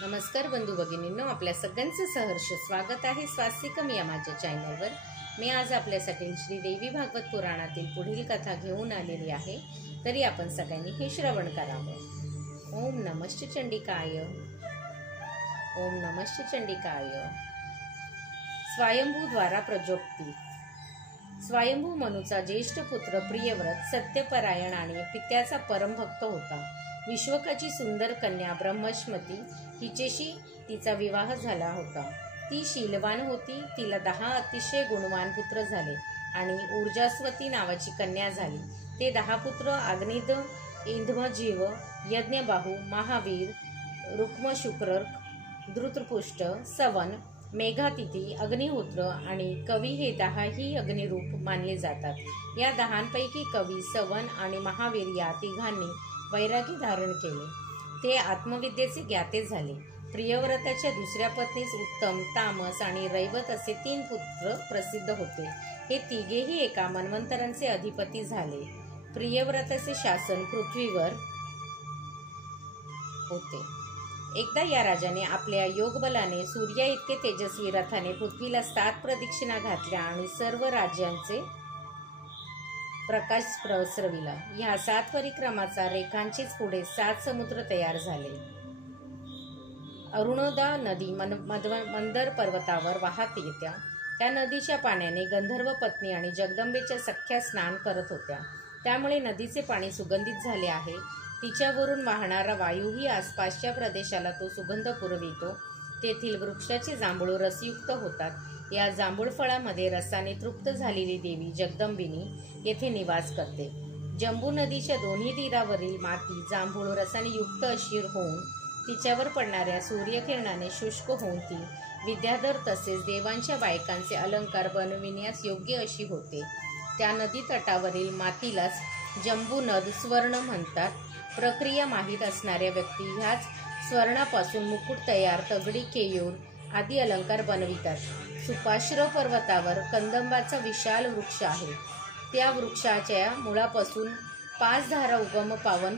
नमस्कार बंधू भगिनींनो, आपल्या सगळ्यांचं सहर्ष स्वागत आहे स्वास्तिकम या माझ्या चॅनलवर। मी आज आपल्यासाठी श्री देवी भागवत पुराणातील पुढील कथा घेऊन आलेली आहे, तरी आपण सगळ्यांनी हे श्रवण करावं। ओम नमश्च चंडिकाय, ओम नमश्च चंडिकाय। स्वयंभू द्वारा प्रजोक्ती। स्वयंभू मनुचा ज्येष्ठ पुत्र प्रियव्रत सत्यपरायण आणि पित्याचा परमभक्त होता। विश्वकाची सुंदर कन्या ब्रह्मश्मती हिच्याशी तिचा विवाह झाला होता। ती शीलवान होती। तिला 10 अतिशय गुणवान पुत्र झाले आणि ऊर्जास्वती नावाची कन्या झाली। ते 10 पुत्र अग्निद, इंद्मजीव, यज्ञबाहू, महावीर, रुक्मशुक्र, धृतपुष्ट, सवन, मेघातिथी, अग्निहोत्र आणि कवी हे 10ही अग्निरूप मानले जातात। या 10पैकी कवी, सवन आणि महावीर या तिघांनी वैराग्य धारण केले। ते आत्मविद्येचे ज्ञाते झाले। प्रियव्रताच्या दुसऱ्या पत्नीस उत्तम, तामस आणि रैवत असे 3 पुत्र प्रसिद्ध होते। हे तिघेही एका मन्वंतरांचे अधिपती झाले। प्रियव्रताचे शासन पृथ्वीवर होते। एकदा या राजाने आपल्या योगबलाने सूर्या इतके तेजस्वी रथाने पृथ्वीला 7 प्रदक्षिणा घातल्या आणि सर्व राज्यांचे प्रकाश प्रसरविला। ह्या 7 परिक्रमाचा रेखांचेच पुढे 7 समुद्र तयार झाले। अरुणोदा नदी मंदर पर्वतावर वाहत येत्या। त्या नदीच्या पाण्याने गंधर्व पत्नी आणि जगदंबेच्या सख्या स्नान करत होत्या, त्यामुळे नदीचे पाणी सुगंधित झाले आहे। तिच्यावरून वाहणारा वायूही आसपासच्या प्रदेशाला तो सुगंध पुरवितो। तेथील वृक्षाचे जांभूळ रसयुक्त होतात। या जांभूळ फळामध्ये रसाने तृप्त झालेली देवी जगदंबिनी येथे निवास करते। जंबू नदीच्या दोन्ही तीरावरील माती जांभूळ रसाने युक्त अशी होऊन तिच्यावर पडणाऱ्या सूर्यकिरणाने शुष्क होऊन ती विद्याधर तसेच देवांच्या बायकांचे अलंकार बनविण्यास योग्य अशी होते। त्या नदी तटावरील मातीलाच जंबू नद स्वर्ण म्हणतात। प्रक्रिया माहीत असणाऱ्या व्यक्ती ह्याच स्वर्णापासून मुकुट तयार, तगडी, केयूर आदी अलंकार बनवितात। सुपाश्र पर्वतावर कंदंबाचा विशाल वृक्ष आहे। त्या वृक्षाच्या मुळापासून 5 धारा उगम पावन